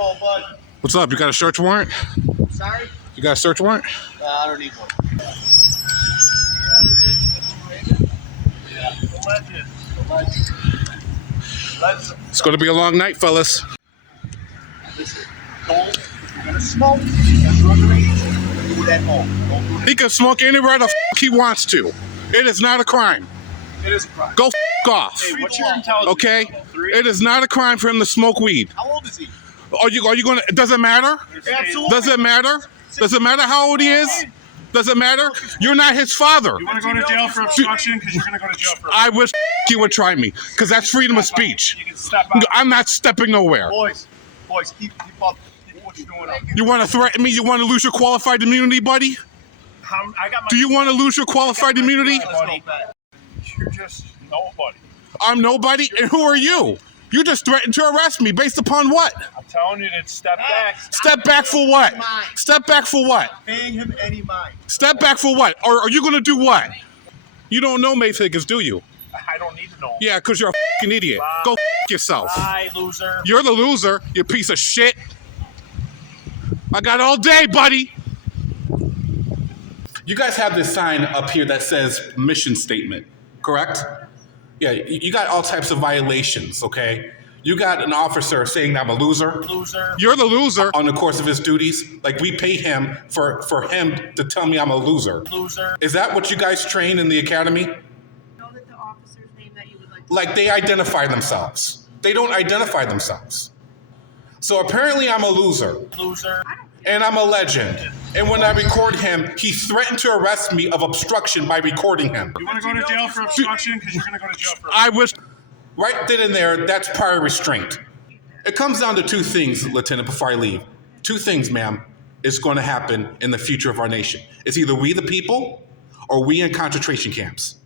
go, bud? What's up? You got a search warrant? Sorry? You got a search warrant? I don't need one. It's going to be a long night, fellas. Listen, if you're gonna smoke, that's underage, do it at home. Don't do it. He can smoke anywhere the he wants to. It is not a crime. It is a crime. Go off. Hey, what's your intelligence? Okay? Level? 3? It is not a crime for him to smoke weed. How old is he? Are you going to, does it matter? Absolutely. Does it matter? Does it matter how old he is? Does it matter? You're not his father. You want to go to jail for obstruction? Because you're going to go to jail for I wish you would try me, because that's freedom of speech. You can step out. I'm not stepping nowhere. Boys, keep up. Keep what you're doing up. You want to threaten me? You want to lose your qualified immunity, buddy? I got my Do you want to lose your qualified immunity? buddy. You're just nobody. I'm nobody, and who are you? You just threatened to arrest me based upon what? I'm telling you to step back. Step back for what? Step back for what? Paying him any mind. Step back for what? Or are you going to do what? You don't know May figures, do you? I don't need to know. Yeah, because you're a fucking idiot. Bye. Go yourself. Bye, loser. You're the loser, you piece of shit. I got all day, buddy. You guys have this sign up here that says mission statement, correct? Yeah, you got all types of violations, okay? You got an officer saying I'm a loser. Loser. You're the loser on the course of his duties. Like, we pay him for him to tell me I'm a loser. Loser. Is that what you guys train in the academy? Know that the officer's name that you would like to Like, they identify themselves. They don't identify themselves. So apparently I'm a loser. Loser. And I'm a legend. And when I record him, he threatened to arrest me of obstruction by recording him. You want to go to jail for obstruction? Because you're going to go to jail for I wish, right then and there, that's prior restraint. It comes down to two things, Lieutenant, before I leave. Two things, ma'am, is going to happen in the future of our nation. It's either we the people or we in concentration camps.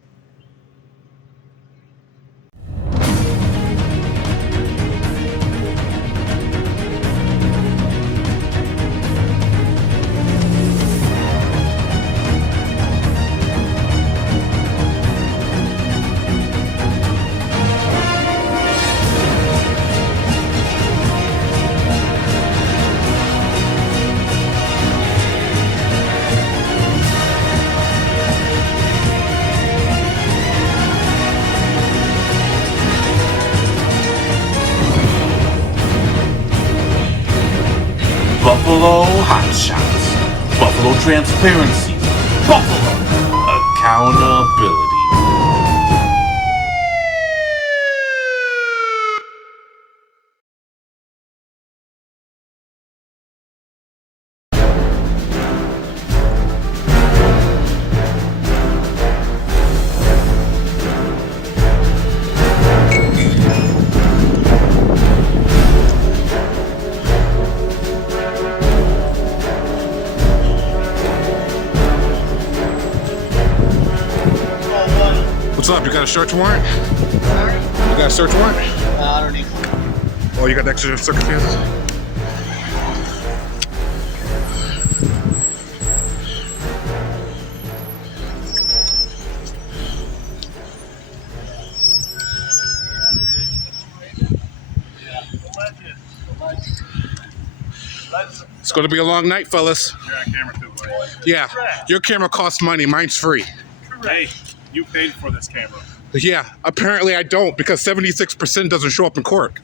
Buffalo Hot Shots, Buffalo Transparency, Buffalo Accountability. What's up? You got a search warrant? Sorry? You got a search warrant? I don't need one. Oh, you got extra circumstances? It's going to be a long night, fellas. You're on camera too, buddy. Yeah, your camera costs money. Mine's free. Hey, you paid for this camera. Yeah, apparently I don't, because 76% doesn't show up in court.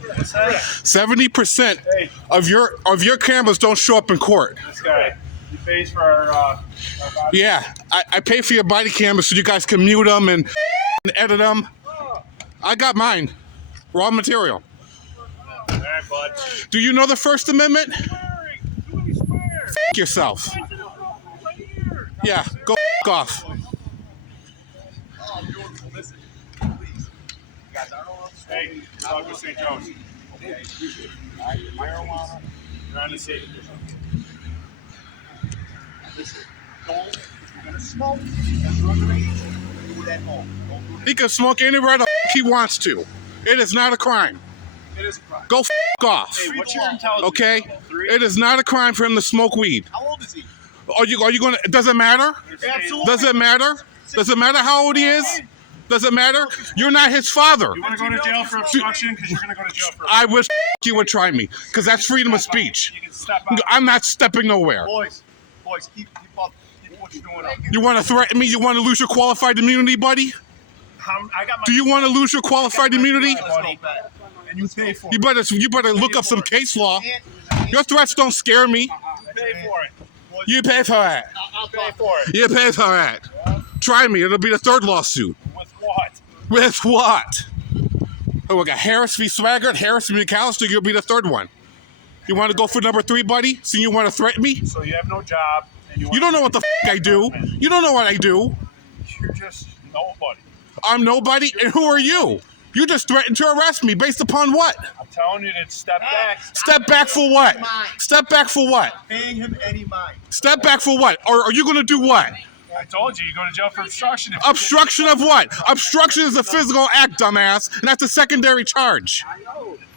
What's that? 70% Hey, of your cameras don't show up in court. this guy, he pays for our body. Yeah, I pay for your body cameras so you guys can mute them and edit them. I got mine. Raw material. All right, bud. Do you know the First Amendment? Swear. F yourself. Yeah, go f off. Listen, please. Hey, talk to St. Joe's. Okay. Marijuana. You're on the scene. Listen, if you're gonna smoke, that's underage, do it at home. Don't do it. He can smoke anywhere the he wants to. It is not a crime. It is a crime. Go f off. Hey, what's your intelligence? Okay? Level? 3? It is not a crime for him to smoke weed. How old is he? Are you going to, does it matter? Absolutely. Does it matter? Does it matter how old he is? Does it matter? You're not his father. You want to go to jail for obstruction? Because you're going to go to jail for I wish you would try me, because that's freedom of speech. You can step out. I'm not stepping nowhere. Boys, keep up. Keep what you're doing up. You want to threaten me? You want to lose your qualified immunity, buddy? I got my Do you want to lose your qualified immunity? buddy, and you pay for it. You better look up some case law. Your threats don't scare me. Pay for it. You pay for it. I'll pay for it. You pay for it. Try me. It'll be the third lawsuit. With what? With what? Oh, we got Harris v. Swaggart, Harris v. McAllister. You'll be the third one. You want to go for number 3, buddy? So you want to threaten me? So you have no job. And You don't know what the I do. You don't know what I do. You're just nobody. I'm nobody. And who are you? You just threatened to arrest me based upon what? I'm telling you to step back. Step back for what? Step back for what? Paying him any mind. Step back for what? Or are you going to do what? I told you, you go to jail for obstruction. Obstruction of what? Obstruction is a physical act, dumbass, and that's a secondary charge.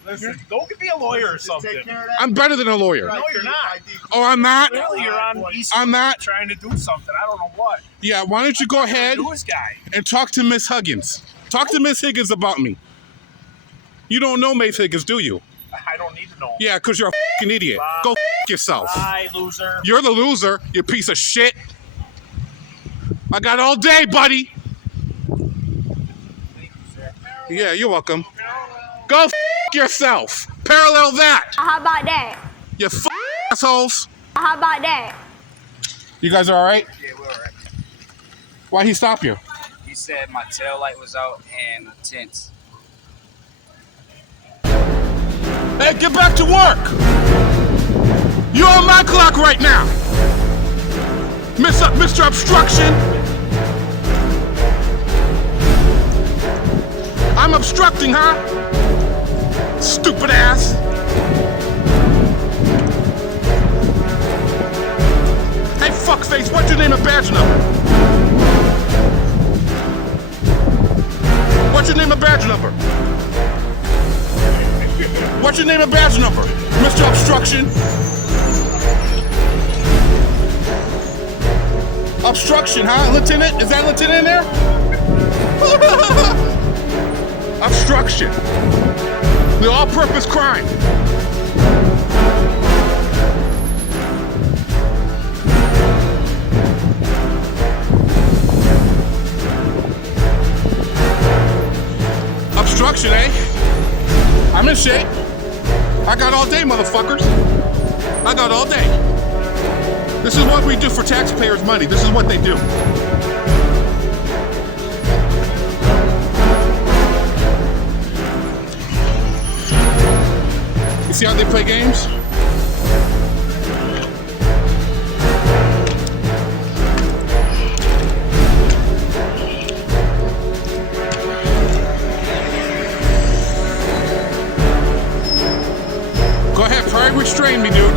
Listen, go be a lawyer or something. Take care of that. I'm better than a lawyer. No, you're not. Oh, I'm not? Clearly, you're on East I'm not. trying to do something. I don't know what. Yeah, why don't you go ahead News guy. and talk to Miss Huggins. Talk to Miss Higgins about me. You don't know Miss Higgins, do you? I don't need to know. Yeah, because you're a fucking idiot. Go yourself. Bye, loser. You're the loser, you piece of shit. I got all day, buddy. Yeah, you're welcome. Go yourself. Parallel that. How about that? You assholes. How about that? You guys are all right? Yeah, we're alright. Why'd he stop you? He said my tail light was out and the tints. Hey, get back to work. You're on my clock right now. Mr. Obstruction. I'm obstructing, huh? Stupid ass. Hey, fuckface, what's your name and badge number? What's your name and badge number? What's your name and badge number, Mr. Obstruction? Obstruction, huh, Lieutenant? Is that Lieutenant in there? Obstruction. The all-purpose crime. Obstruction, eh? I'm in shape. I got all day, motherfuckers. I got all day. This is what we do for taxpayers' money. This is what they do. You see how they play games? Go ahead, try to restrain me, dude.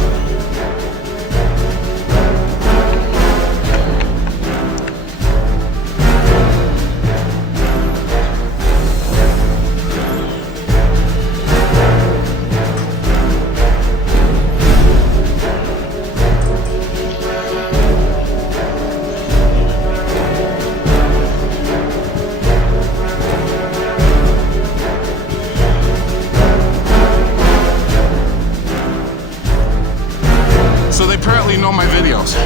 So they apparently know my videos.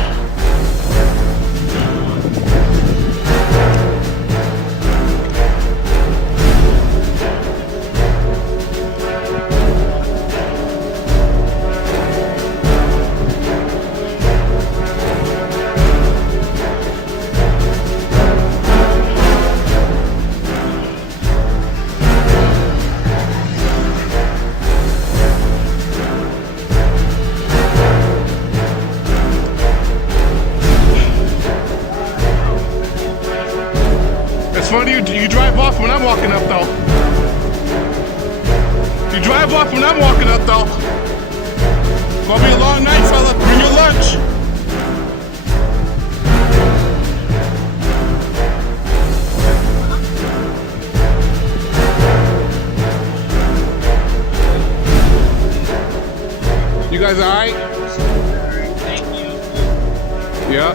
It's funny, you drive off when I'm walking up, though. You drive off when I'm walking up, though. Gonna be a long night, fella. Bring your lunch. You guys all right? Thank you. Yeah.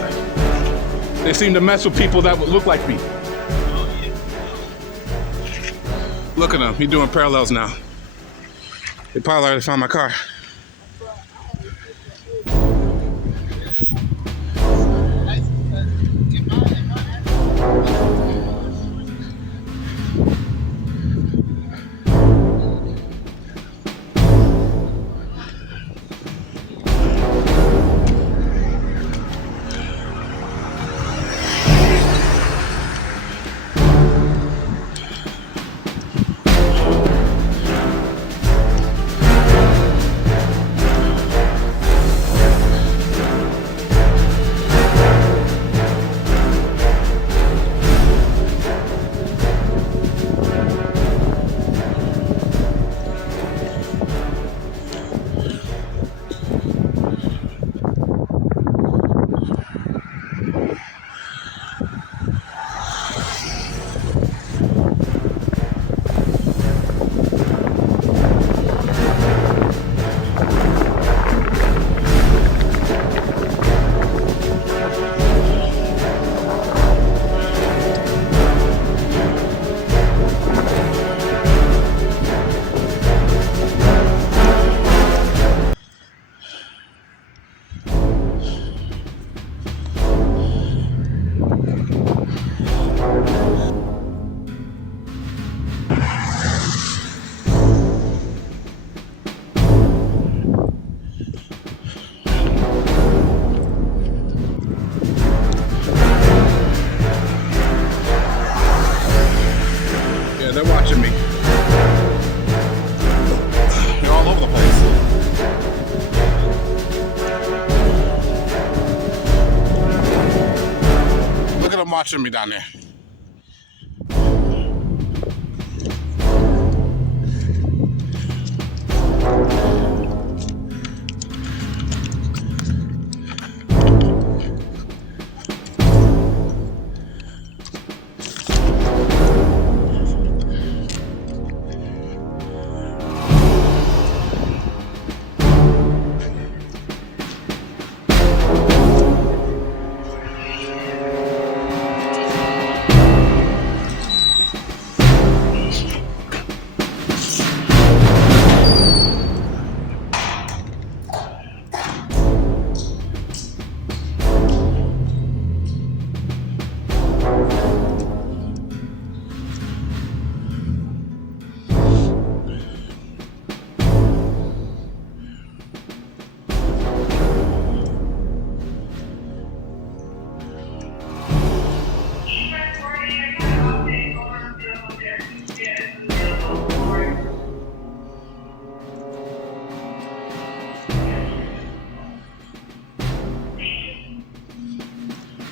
They seem to mess with people that would look like me. Look at him. He's doing parallels now. They probably already found my car. They're watching me. They're all over the place. Look at them watching me down there.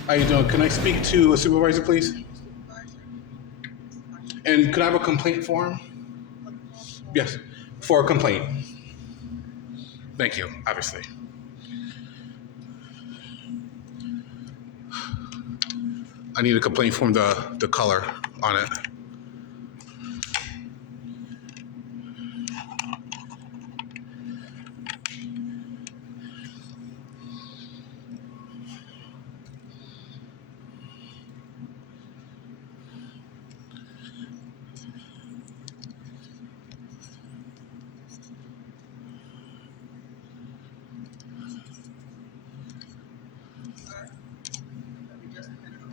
How you doing? Can I speak to a supervisor, please? And could I have a complaint form? Yes, for a complaint. Thank you, obviously. I need a complaint form, the color on it.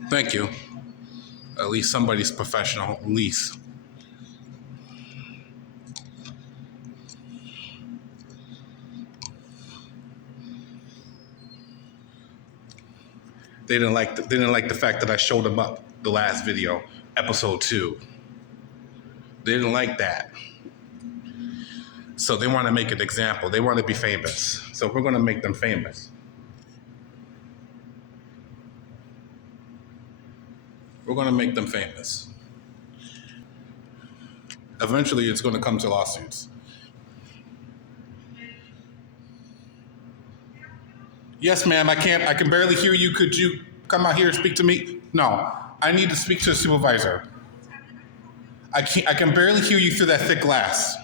Thank you. At least somebody's professional, at least. They didn't like the fact that I showed them up the last video, episode 2. They didn't like that. So they want to make an example. They want to be famous. So we're going to make them famous. We're going to make them famous. Eventually, it's going to come to lawsuits. Yes, ma'am, I can barely hear you. Could you come out here and speak to me? No, I need to speak to a supervisor. I can barely hear you through that thick glass.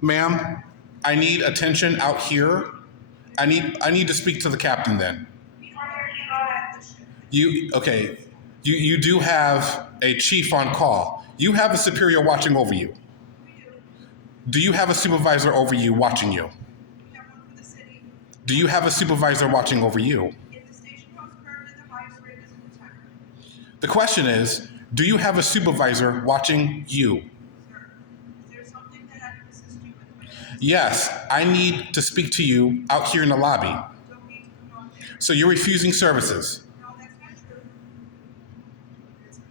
Ma'am, I need attention out here. I need to speak to the captain then. Okay. You do have a chief on call. You have a superior watching over you. Do you have a supervisor over you watching you? Do you have a supervisor watching over you? The question is, do you have a supervisor watching you? Yes, I need to speak to you out here in the lobby. So you're refusing services. No, that's not true.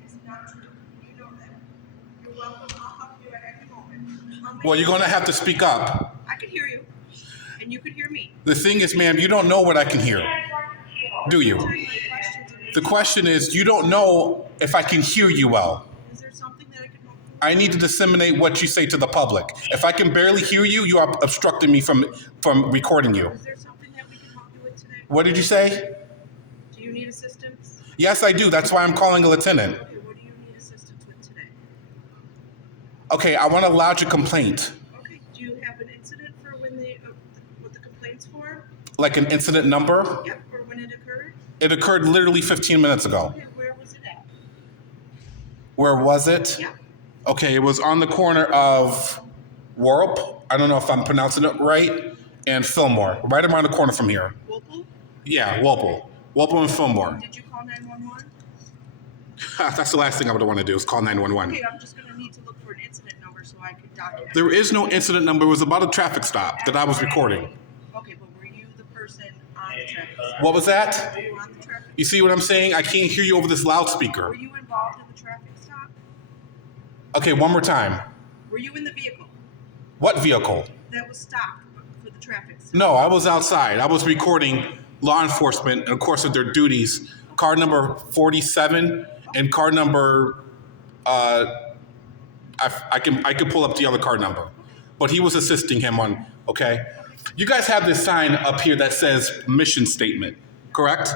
It's not true. You know that. You're welcome. I'll help you at any moment. Well, you're going to have to speak up. I can hear you, and you can hear me. The thing is, ma'am, you don't know what I can hear, do you? Answering my questions. The question is, you don't know if I can hear you well. Is there something that I can help you with? I need to disseminate what you say to the public. If I can barely hear you, you are obstructing me from recording you. Is there something that we can help you with today? What did you say? Do you need assistance? Yes, I do. That's why I'm calling a lieutenant. Okay, what do you need assistance with today? Okay, I want to lodge a complaint. Okay, do you have an incident for when what the complaint's for? Like an incident number? Yep, or when it occurred? It occurred literally 15 minutes ago. Okay, where was it at? Where was it? Yeah. Okay, it was on the corner of Warp, I don't know if I'm pronouncing it right, and Fillmore, right around the corner from here. Whirlpool? Yeah, Walpole. Walpole and Fillmore. Did you call 911? That's the last thing I would want to do is call 911. Okay, I'm just going to need to look for an incident number so I can document. There is no incident number. It was about a traffic stop that I was recording. Okay, but were you the person on the traffic stop? What was that? Were you on the traffic? You see what I'm saying? I can't hear you over this loudspeaker. Were you involved in the traffic stop? Okay, one more time. Were you in the vehicle What vehicle? that was stopped for the traffic stop? No, I was outside. I was recording law enforcement and, of course, of their duties. Car number 47 and car number, I could pull up the other car number. But he was assisting him on, okay? You guys have this sign up here that says mission statement, correct?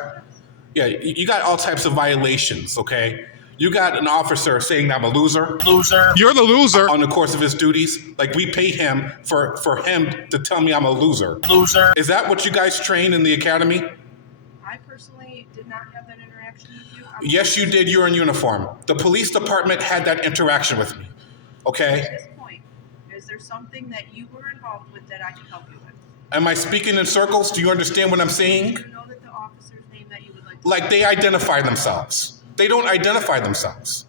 Yeah, you got all types of violations, okay? You got an officer saying that I'm a loser. Loser. You're the loser. On the course of his duties. Like, we pay him for him to tell me I'm a loser. Loser. Is that what you guys train in the academy? I personally did not have that interaction with you. Yes, you did. You're in uniform. The police department had that interaction with me, okay? At this point, is there something that you were involved with that I can help you with? Am I speaking in circles? Do you understand what I'm saying? Do you know that the officer's name that you would like to Like, they identify themselves. They don't identify themselves.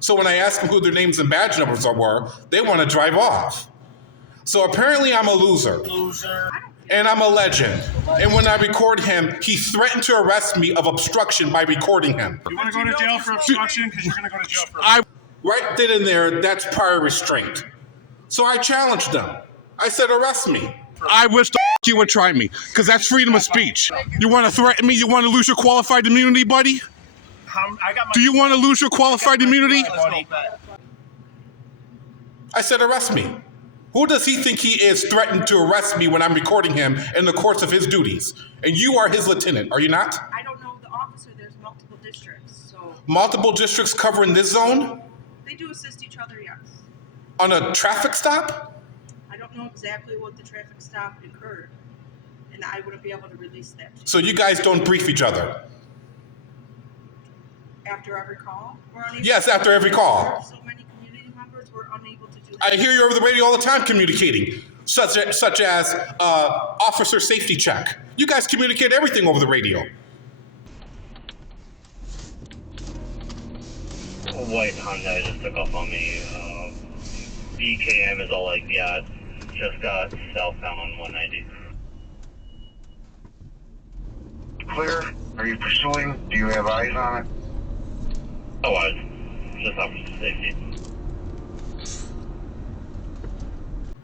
So when I ask them who their names and badge numbers were, they want to drive off. So apparently I'm a loser. Loser. And I'm a legend. And when I record him, he threatened to arrest me of obstruction by recording him. You want to go to jail for obstruction? Because you're going to go to jail for Right then and there, that's prior restraint. So I challenged them. I said, arrest me. I wish the you would try me, because that's freedom of speech. You want to threaten me? You want to lose your qualified immunity, buddy? I got my Do you want to lose your qualified immunity? buddy. I said, arrest me. Who does he think he is threatening to arrest me when I'm recording him in the course of his duties? And you are his lieutenant, are you not? I don't know the officer. There's multiple districts, so Multiple districts covering this zone they do assist each other, yes. on a traffic stop? I don't know exactly what the traffic stop occurred, and I wouldn't be able to release that. So you guys don't brief each other? After every call, we're unable. Yes, after every call. There are so many community members, we're unable to do that. I hear you over the radio all the time communicating, such as officer safety check. You guys communicate everything over the radio. White Honda just took off on me. BKM is all like, yeah, just got southbound on 190. Clear? Are you pursuing? Do you have eyes on it? Oh, I was just officer safety.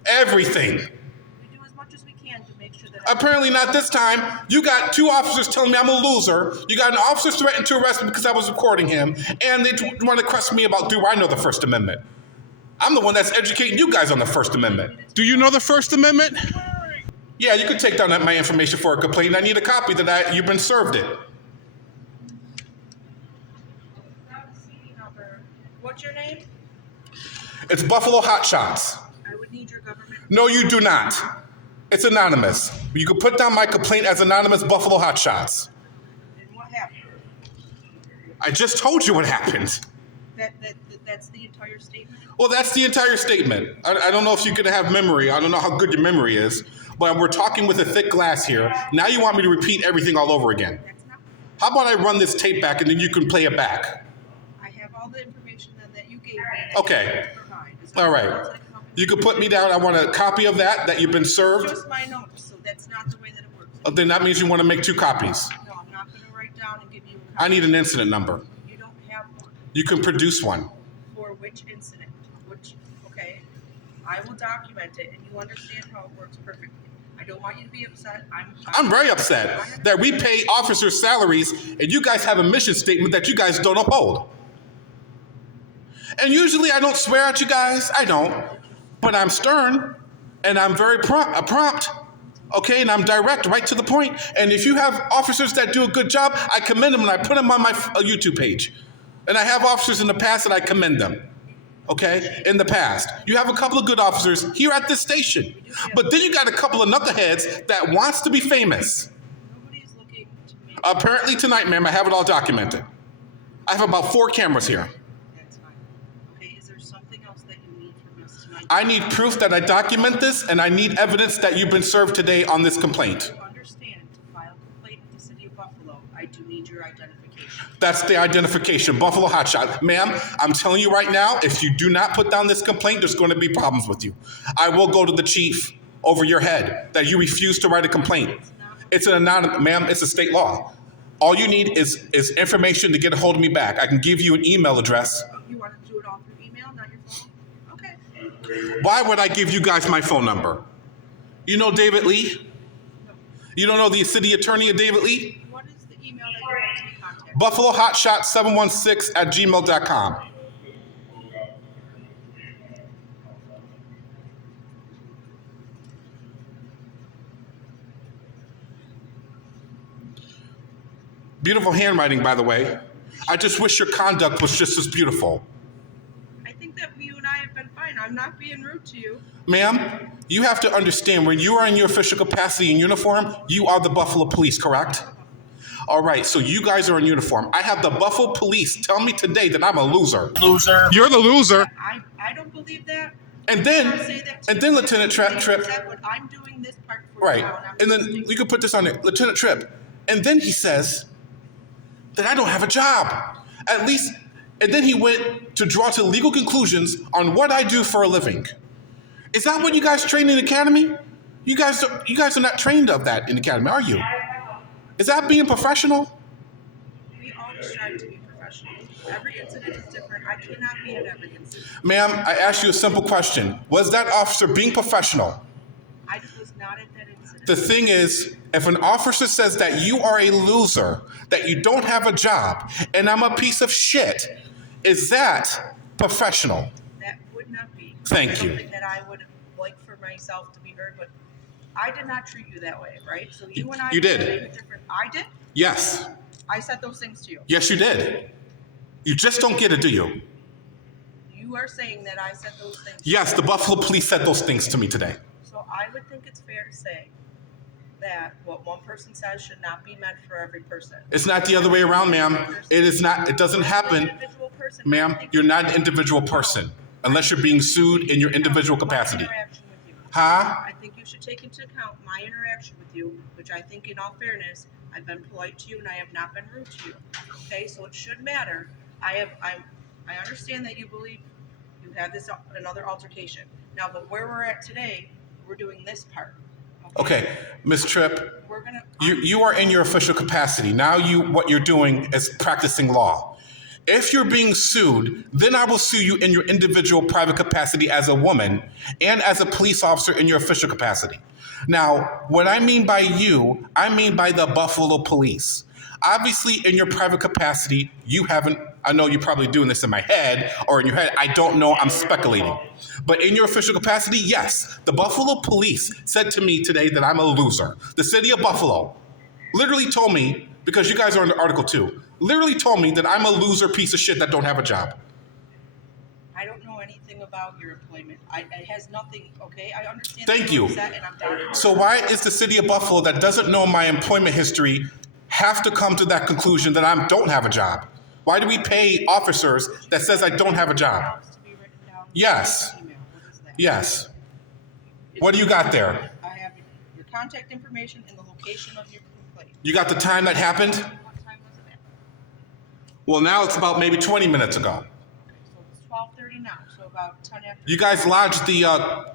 Everything. We do as much as we can to make sure that. Apparently not this time. You got two officers telling me I'm a loser. You got an officer threatening to arrest me because I was recording him. And they want to question me about, do I know the First Amendment? I'm the one that's educating you guys on the First Amendment. Do you know the First Amendment? Yeah, you can take down my information for a complaint. I need a copy that you've been served it. What's your name? It's Buffalo Hot Shots. I would need your government. No, you do not. It's anonymous. You can put down my complaint as anonymous Buffalo Hot Shots. And what happened? I just told you what happened. That's the entire statement? Well, that's the entire statement. I don't know if you could have memory. I don't know how good your memory is, but we're talking with a thick glass here. Now you want me to repeat everything all over again. That's not. How about I run this tape back and then you can play it back? I have all the information that you gave me. Okay. Provide. Is there All anything else right. I can help you You can put me down. I want a copy of that you've been with? served. Just my notes, so that's not the way that it works. Then that means you want to make 2 copies. No, I'm not going to write down and give you a copy. I need an incident number. You don't have one. You can produce one. For which incident? Okay? I will document it, and you understand how it works perfectly. I don't want you to be upset. I'm very upset that we pay officers salaries and you guys have a mission statement that you guys don't uphold. And usually I don't swear at you guys. I don't. But I'm stern and I'm very prompt. Okay, and I'm direct, right to the point. And if you have officers that do a good job, I commend them and I put them on my YouTube page. And I have officers in the past that I commend them. Okay, in the past. You have a couple of good officers here at this station. But then you got a couple of knuckleheads that wants to be famous. Nobody's looking to me. Apparently tonight, ma'am, I have it all documented. I have about 4 cameras here. That's fine. Okay, is there something else that you need from us tonight? I need proof that I document this, and I need evidence that you've been served today on this complaint. To understand, to file a complaint with the city of Buffalo, I do need your identification. That's the identification, Buffalo Hotshot. Ma'am, I'm telling you right now, if you do not put down this complaint, there's going to be problems with you. I will go to the chief over your head that you refuse to write a complaint. It's an anonymous, ma'am, it's a state law. All you need is information to get a hold of me back. I can give you an email address. You want to do it all through email, not your phone? Okay. Why would I give you guys my phone number? You know David Lee? You don't know the city attorney of David Lee? What is the email that you want to be contacted? BuffaloHotshot716@gmail.com. Beautiful handwriting, by the way. I just wish your conduct was just as beautiful. I think that you and I have been fine. I'm not being rude to you. Ma'am, you have to understand when you are in your official capacity in uniform, you are the Buffalo Police, correct? All right, so you guys are in uniform. I have the Buffalo Police tell me today that I'm a loser. Loser. You're the loser. I don't believe that. And I then, say that to and you. then Lieutenant Tripp, But I'm doing this part for right, you now, I'm and then listening. you can put this on there, Lieutenant Tripp. And then he says that I don't have a job. At least, and then he went to draw to legal conclusions on what I do for a living. Is that what you guys train in the academy? You guys are not trained of that in the academy, are you? Is that being professional? We always strive to be professional. Every incident is different. I cannot be at every incident. Ma'am, I asked you a simple question. Was that officer being professional? I was not at that incident. The thing is, if an officer says that you are a loser, that you don't have a job, and I'm a piece of shit, is that professional? That would not be. Thank you. Something that I would like for myself to be heard, but I did not treat you that way, right? So you and I You did. maybe different. I did? Yes. I said those things to you. Yes, you did. You just don't get it, do you? You are saying that I said those things. Yes, the Buffalo Police said those things to me today. So I would think it's fair to say that what one person says should not be meant for every person. It's not the other way around, ma'am. It is not. It doesn't happen. Individual person, Ma'am, you're not an individual person unless you're being sued in your individual capacity. My interaction with you. Huh? I think you should take into account my interaction with you, which I think in all fairness, I've been polite to you and I have not been rude to you. Okay, so it should matter. I understand that you believe you had this another altercation. Now, but where we're at today, we're doing this part. Okay, Ms. Tripp, We're gonna. you are in your official capacity. Now what you're doing is practicing law. If you're being sued, then I will sue you in your individual private capacity as a woman and as a police officer in your official capacity. Now, what I mean by you, I mean by the Buffalo Police. Obviously, in your private capacity, you haven't, I know you're probably doing this in my head or in your head, I don't know, I'm speculating. But in your official capacity, yes, the Buffalo Police said to me today that I'm a loser. The city of Buffalo literally told me, because you guys are in the article too, literally told me that I'm a loser piece of shit that don't have a job. I don't know anything about your employment. It has nothing, okay? I understand. Thank that you're you. upset and I'm down. So why is the city of Buffalo that doesn't know my employment history have to come to that conclusion that I don't have a job? Why do we pay officers that says I don't have a job? Jobs to be written down. Yes. Email. What is that? Yes. What do you got there? I have your contact information and the location of your complaint. You got the time that happened? What time was it at? Well, now it's about maybe 20 minutes ago. Okay, so it's 12:30 now, so about 10 after. You guys lodged the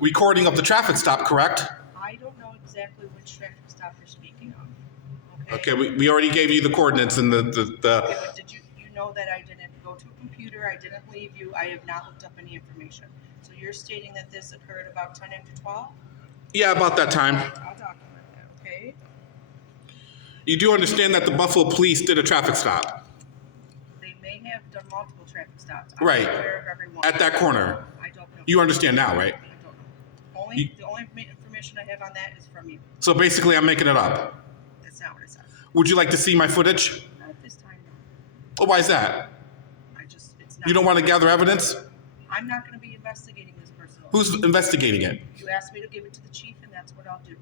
recording of the traffic stop, correct? I don't know exactly which traffic stop you're speaking of. Okay, we already gave you the coordinates and Okay, but did you know that I didn't go to a computer, I didn't leave you, I have not looked up any information. So you're stating that this occurred about 10 after 12? Yeah, about that time. I'll document that, okay? You do understand that the Buffalo Police did a traffic stop, They may have done multiple traffic stops. Right. I'm not aware of every one. at that corner. I don't know. You understand now, right? I don't know. The only information I have on that is from you. So basically, I'm making it up. That's not what I said. Would you like to see my footage? Not at this time, no. Oh, why is that? It's not. You don't want to gather evidence? I'm not going to be investigating this personally. Who's investigating it? You asked me to give it to the chief, and that's what I'll do,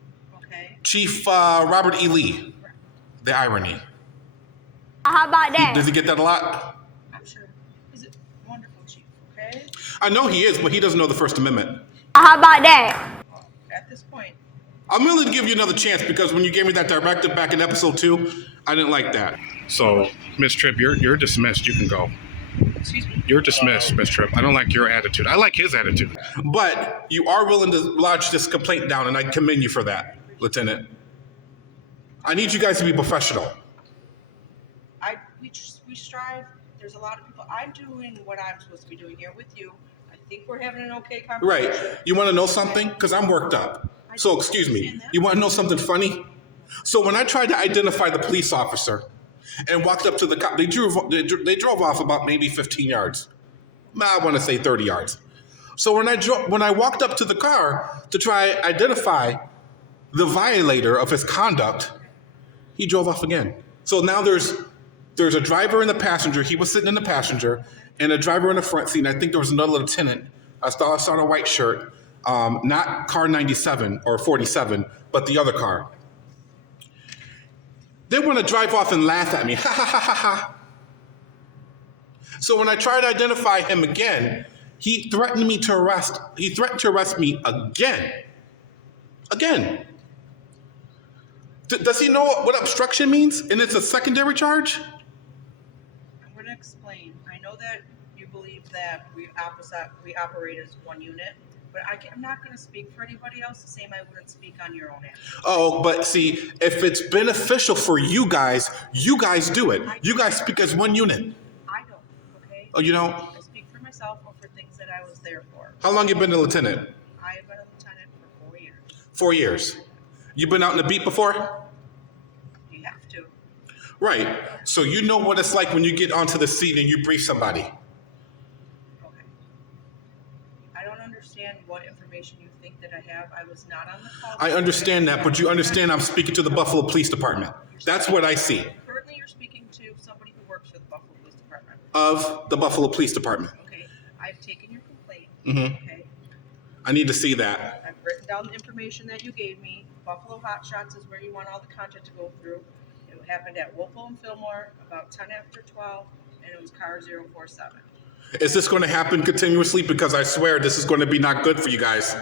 okay? Chief Robert E. Lee. Correct. The irony. How about that? Does he get that a lot? I'm sure. He's a wonderful chief, okay? I know he is, but he doesn't know the First Amendment. How about that? At this point, I'm willing to give you another chance because when you gave me that directive back in episode 2, I didn't like that. So, Miss Tripp, you're dismissed. You can go. excuse me. You're dismissed, Miss Tripp. I don't like your attitude. I like his attitude. But you are willing to lodge this complaint down, and I commend you for that, Lieutenant. I need you guys to be professional. We strive. There's a lot of people. I'm doing what I'm supposed to be doing here with you. I think we're having an okay conversation. Right. You want to know something? Because I'm worked up. So, excuse me. You want to know something funny? So when I tried to identify the police officer and walked up to the cop, they drove off about maybe 15 yards. I want to say 30 yards. So when I walked up to the car to try identify the violator of his conduct, he drove off again. So now there's a driver and the passenger. He was sitting in the passenger, and a driver in the front seat. And I think there was another lieutenant. I saw a white shirt, not car 97 or 47, but the other car. They want to drive off and laugh at me. Ha ha ha ha ha. So when I tried to identify him again, he threatened to arrest me again. Again. Does he know what obstruction means? And it's a secondary charge? I'm going to explain. I know that you believe that we operate as one unit, but I'm not going to speak for anybody else the same I wouldn't speak on your own action. Oh, but see, if it's beneficial for you guys do it. You guys speak as one unit. I don't, okay? Oh, you don't? I speak for myself or for things that I was there for. How long you been a lieutenant? I have been a lieutenant for 4 years. 4 years. You been out in the beat before? You have to. Right. So you know what it's like when you get onto the scene and you brief somebody. Okay. I don't understand what information you think that I have. I was not on the call. I understand that, but you understand I'm speaking to the Buffalo Police Department. That's what I see. Currently, you're speaking to somebody who works for the Buffalo Police Department. Of the Buffalo Police Department. Okay. I've taken your complaint. Mm-hmm. Okay. I need to see that. I've written down the information that you gave me. Buffalo Hot Shots is where you want all the content to go through. It happened at Wolfville and Fillmore about 10 after 12, and it was car 047. Is this going to happen continuously? Because I swear this is going to be not good for you guys.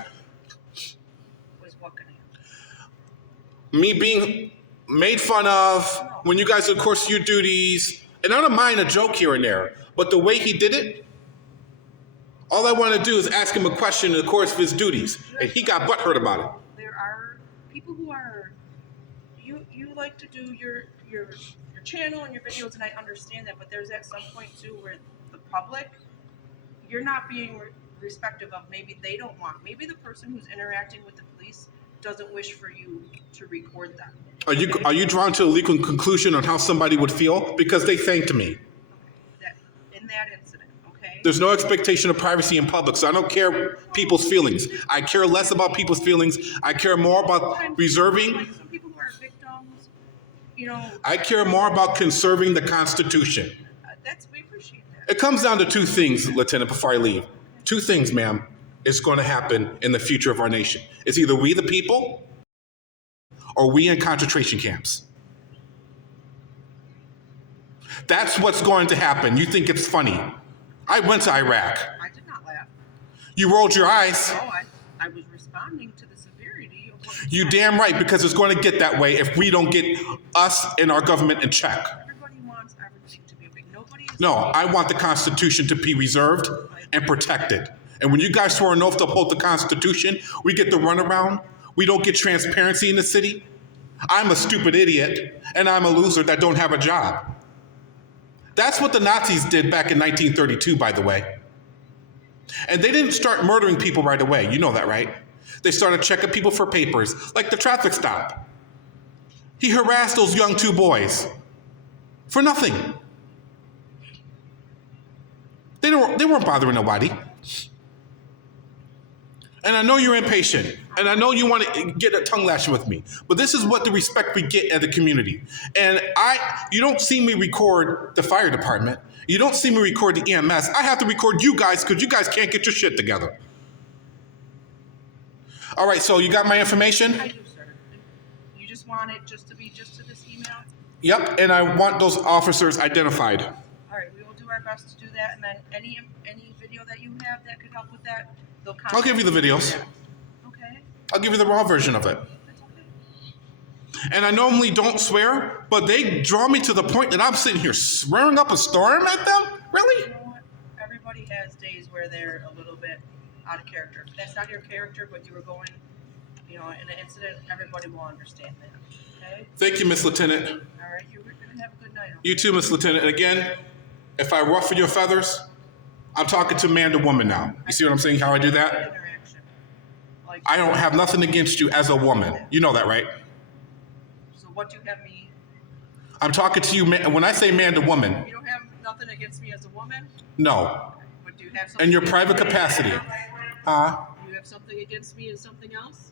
Was what going to happen? Me being made fun of when you guys, of course, your duties, and I don't mind a joke here and there, but the way he did it, all I want to do is ask him a question in the course of his duties, and he got butthurt about it. There are people who are, you like to do your channel and your videos, and I understand that, but there's at some point too where the public, you're not being respective of, maybe they don't want, maybe the person who's interacting with the police doesn't wish for you to record them. Are you drawn to a legal conclusion on how somebody would feel? Because they thanked me. In that incident, okay? There's no expectation of privacy in public, so I don't care people's feelings. I care less about people's feelings. I care more about reserving. Like some people who are victims, you know. I care more about conserving the Constitution. We appreciate that. It comes down to two things, Lieutenant, before I leave. Two things, ma'am, is going to happen in the future of our nation. It's either we the people or we in concentration camps. That's what's going to happen. You think it's funny. I went to Iraq. I did not laugh. You rolled your eyes. No, I was responding to the severity of what You damn right, because it's going to get that way if we don't get us and our government in check. Everybody wants everything to be big. Nobody is. No, I want the Constitution to be reserved and protected. And when you guys swore an oath to uphold the Constitution, we get the runaround. We don't get transparency in the city. I'm a stupid idiot, and I'm a loser that don't have a job. That's what the Nazis did back in 1932, by the way. And they didn't start murdering people right away. You know that, right? They started checking people for papers, like the traffic stop. He harassed those young 2 boys for nothing. They weren't bothering nobody. And I know you're impatient, and I know you want to get a tongue lashing with me, but this is what the respect we get at the community. And you don't see me record the fire department. You don't see me record the EMS. I have to record you guys because you guys can't get your shit together. All right, so you got my information? I do, sir. You just want it just to this email? Yep, and I want those officers identified. All right, we will do our best to do that, and then any video that you have that could help with that, they'll contact. I'll give you the videos. Okay. I'll give you the raw version of it. That's okay. And I normally don't swear, but they draw me to the point that I'm sitting here swearing up a storm at them? Really? You know what? Everybody has days where they're a little bit out of character. If that's not your character, but you were going, in an incident, everybody will understand that. Okay? Thank you, Miss Lieutenant. All right, you're going to have a good night. Okay? You too, Miss Lieutenant. And again, if I ruffle your feathers, I'm talking to man to woman now. You see what I'm saying, how I do that? Interaction. Like, I don't have nothing against you as a woman. You know that, right? so what do you have me? I'm talking to you, when I say man to woman, You don't have nothing against me as a woman? no. But do you have something? In your private capacity. Huh? You have something against me as something else?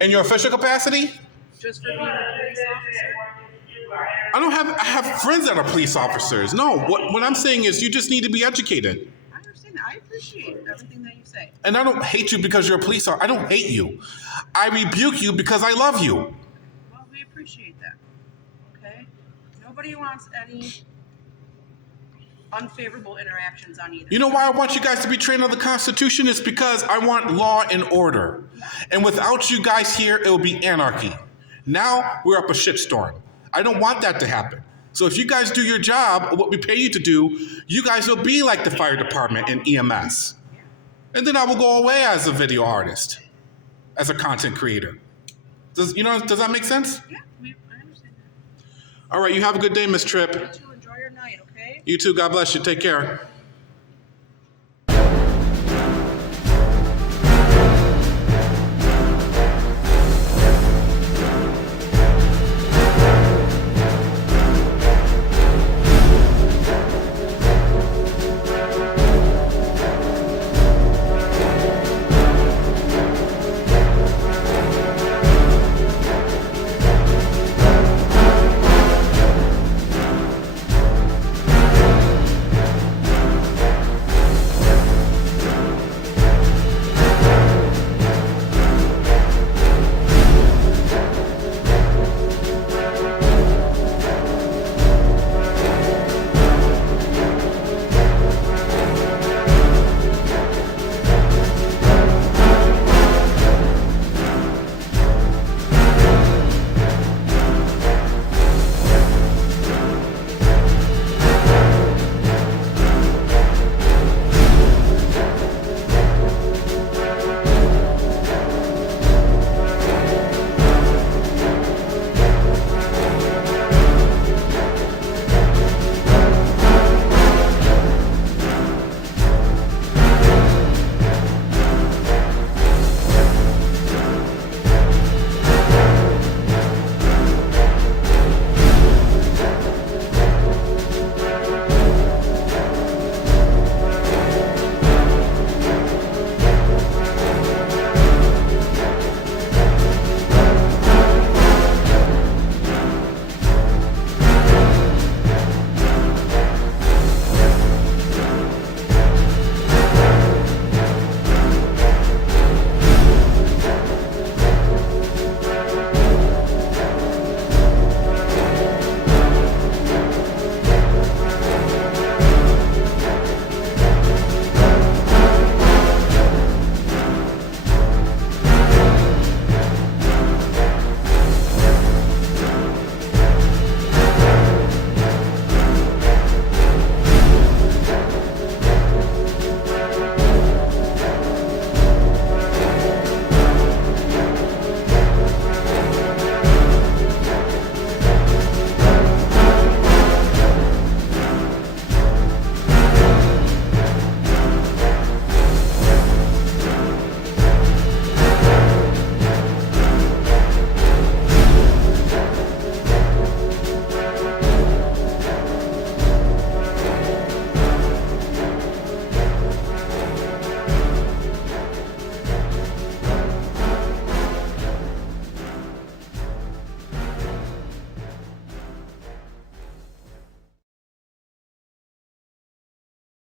In your official capacity? Just for being a police officer? I have friends that are police officers. No, what I'm saying is you just need to be educated. I understand that. I appreciate everything that you say. And I don't hate you because you're a police officer. I don't hate you. I rebuke you because I love you. Well, we appreciate that. Okay? Nobody wants any unfavorable interactions on either. You know why I want you guys to be trained on the Constitution? It's because I want law and order. And without you guys here, it will be anarchy. Now we're up a shitstorm. I don't want that to happen. So if you guys do your job, what we pay you to do, you guys will be like the fire department and EMS. And then I will go away as a video artist, as a content creator. Does that make sense? Yeah, I understand that. All right, you have a good day, Miss Tripp. You too, enjoy your night, okay? You too, God bless you. Take care.